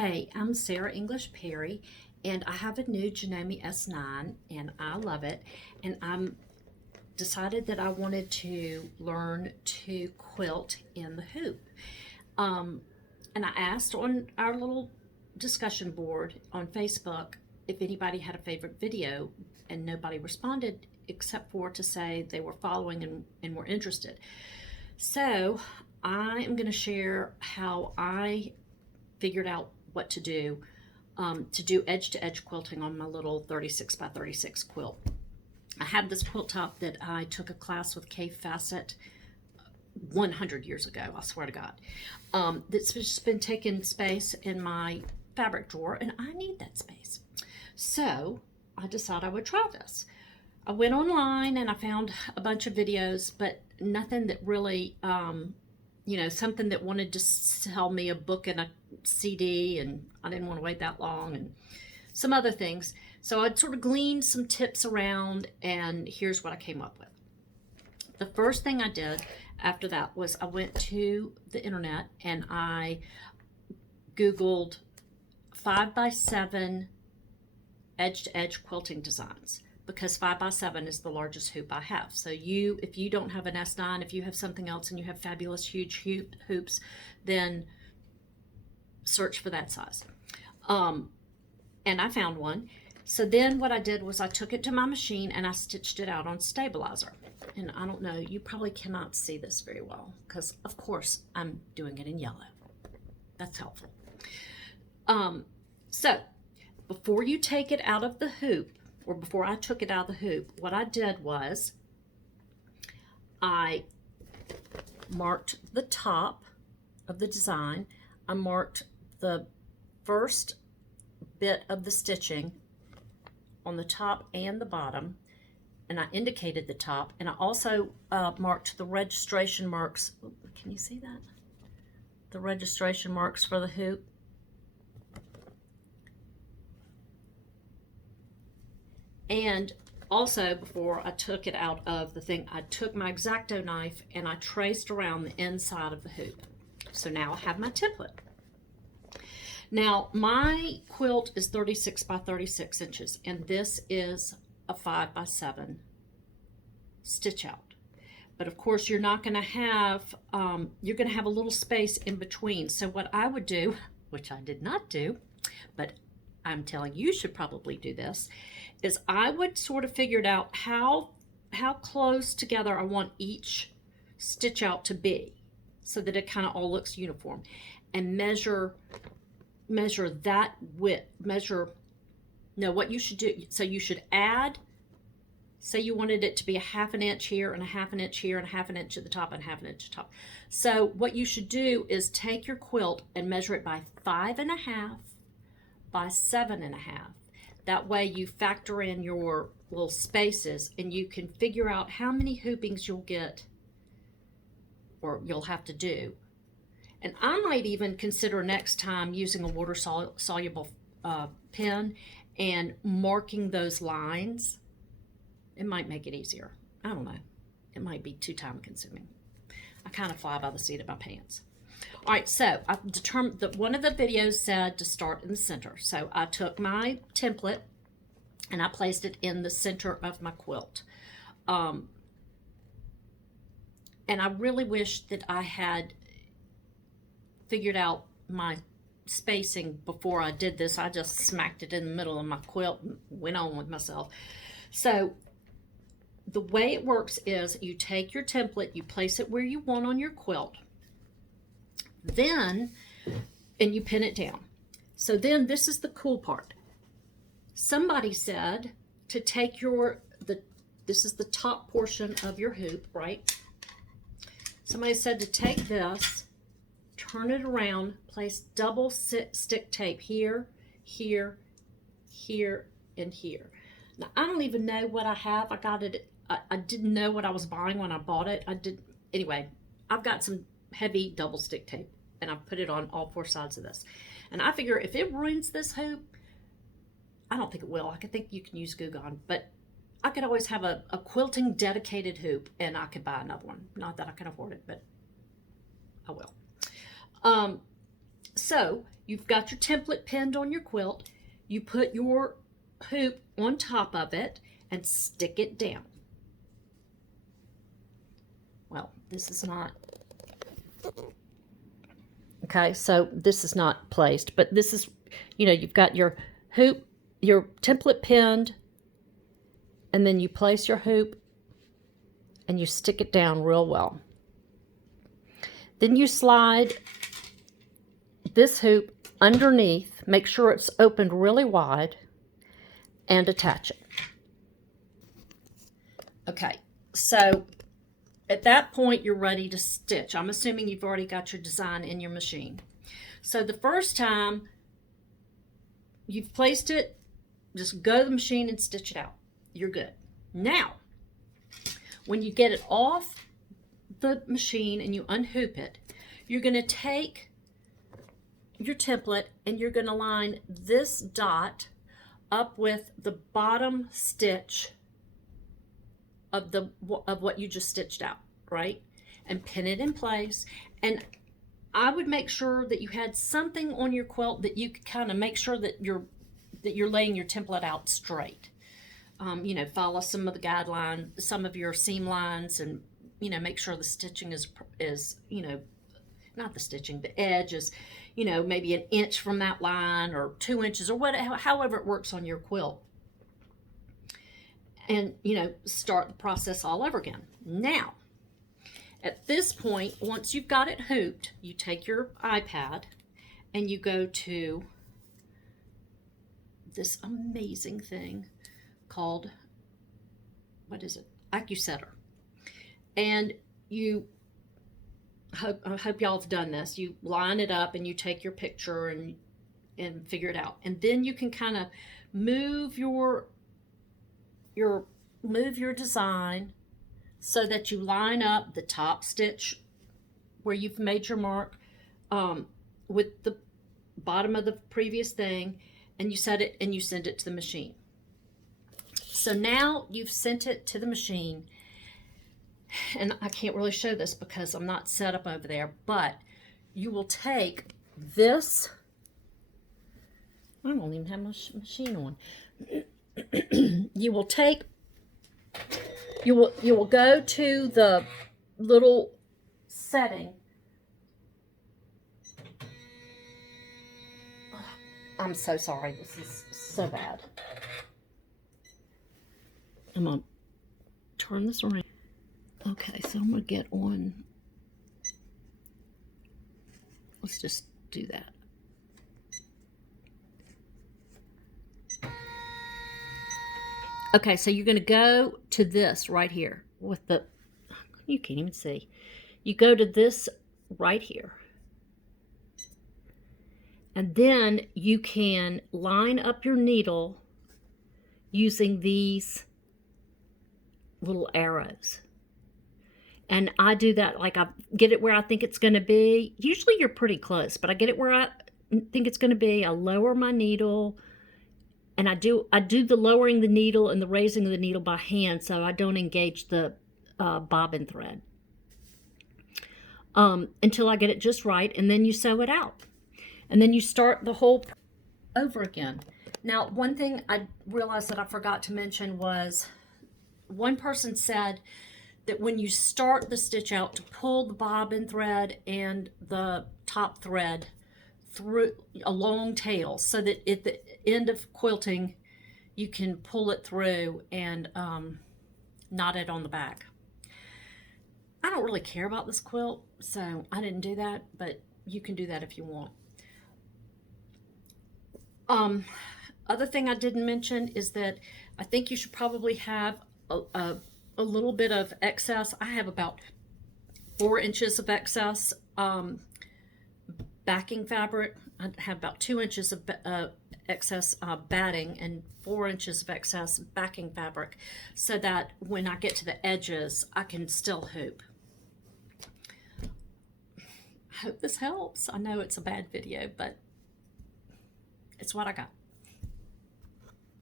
Hey, I'm Sarah English Perry, and I have a new Janome S9, and I love it. And I'm decided that I wanted to learn to quilt in the hoop. And I asked on our little discussion board on Facebook if anybody had a favorite video, and nobody responded except for to say they were following and were interested. So I am going to share how I figured out what to do edge-to-edge quilting on my little 36 by 36 quilt. I have this quilt top that I took a class with Kay Fassett 100 years ago, I swear to God. That's just been taking space in my fabric drawer, and I need that space. So I decided I would try this. I went online and I found a bunch of videos, but nothing that really, something that wanted to sell me a book and a CD, and I didn't want to wait that long, and some other things. So I'd sort of gleaned some tips around, and here's what I came up with. The first thing I did after that was I went to the internet and I Googled 5x7 edge-to-edge quilting designs, because 5x7 is the largest hoop I have. So if you don't have an S9, if you have something else and you have fabulous huge hoops, then search for that size. And I found one. So then what I did was I took it to my machine and I stitched it out on stabilizer. And I don't know, you probably cannot see this very well because of course I'm doing it in yellow. That's helpful. So before you take it out of the hoop, or before I took it out of the hoop, what I did was I marked the top of the design. I marked the first bit of the stitching on the top and the bottom, and I indicated the top, and I also marked the registration marks. Can you see that? The registration marks for the hoop. And also, before I took it out of the thing, I took my X-Acto knife and I traced around the inside of the hoop. So now I have my template. Now, my quilt is 36 by 36 inches, and this is a 5x7 stitch out. But of course, you're not going to have, you're going to have a little space in between. So what I would do, which I did not do, but I'm telling you should probably do this, is I would sort of figure it out how close together I want each stitch out to be so that it kind of all looks uniform, and measure that width, what you should do. So you should add, say you wanted it to be a 1/2 inch here and a 1/2 inch here and a 1/2 inch at the top and 1/2 inch at the top. So what you should do is take your quilt and measure it by 5.5 by 7.5. That way you factor in your little spaces and you can figure out how many hoopings you'll get or you'll have to do. And I might even consider next time using a water soluble pen and marking those lines. It might make it easier. I don't know. It might be too time consuming. I kind of fly by the seat of my pants. All right, so I determined that one of the videos said to start in the center. So I took my template and I placed it in the center of my quilt. And I really wish that I had figured out my spacing before I did this. I just smacked it in the middle of my quilt and went on with myself. So the way it works is you take your template, you place it where you want on your quilt, and you pin it down. So then this is the cool part. Somebody said to take this is the top portion of your hoop, right? Somebody said to take this, turn it around, place double stick tape here, here, here, and here. Now, I don't even know what I have. I got it, I didn't know what I was buying when I bought it. Anyway, I've got some heavy double stick tape, and I put it on all 4 sides of this. And I figure if it ruins this hoop, I don't think it will. I think you can use Goo Gone, but I could always have a quilting dedicated hoop, and I could buy another one. Not that I can afford it, but I will. So you've got your template pinned on your quilt. You put your hoop on top of it and stick it down. Well, this is not, okay, so this is not placed, but this is, you know, you've got your hoop, your template pinned, and then you place your hoop and you stick it down real well. Then you slide this hoop underneath, make sure it's opened really wide, and attach it. Okay, so at that point you're ready to stitch. I'm assuming you've already got your design in your machine. So the first time you've placed it, just go to the machine and stitch it out. You're good. Now, when you get it off the machine and you unhoop it, you're going to take your template and you're going to line this dot up with the bottom stitch of what you just stitched out, right? And pin it in place. And I would make sure that you had something on your quilt that you could kind of make sure that you're laying your template out straight. You know, follow some of the guidelines, some of your seam lines, and you know, make sure the stitching is you know, not the stitching, the edge is, you know, maybe an inch from that line or 2 inches or whatever, however it works on your quilt. And, you know, start the process all over again. Now, at this point, once you've got it hooped, you take your iPad and you go to this amazing thing called, what is it? AccuSetter. And I hope y'all have done this. You line it up and you take your picture and figure it out. And then you can kind of move your design so that you line up the top stitch where you've made your mark with the bottom of the previous thing, and you set it and you send it to the machine. So now you've sent it to the machine, and I can't really show this because I'm not set up over there, but you will take this, I don't even have my machine on. You will go to the little setting. I'm so sorry, this is so bad. I'm gonna turn this around. Okay, so I'm gonna get on, let's just do that. Okay, so you're going to go to this right here with the, you can't even see. You go to this right here. And then you can line up your needle using these little arrows. And I do that, like I get it where I think it's going to be. Usually you're pretty close, but I get it where I think it's going to be. I lower my needle. And I do the lowering the needle and the raising of the needle by hand, so I don't engage the bobbin thread until I get it just right, and then you sew it out. And then you start the whole over again. Now, one thing I realized that I forgot to mention was one person said that when you start the stitch out, to pull the bobbin thread and the top thread through a long tail, so that at the end of quilting you can pull it through and knot it on the back. I don't really care about this quilt, so I didn't do that, but you can do that if you want. Other thing I didn't mention is that I think you should probably have a little bit of excess. I have about 4 inches of excess backing fabric. I have about 2 inches of excess batting and 4 inches of excess backing fabric, so that when I get to the edges I can still hoop. I hope this helps. I know it's a bad video, but it's what I got.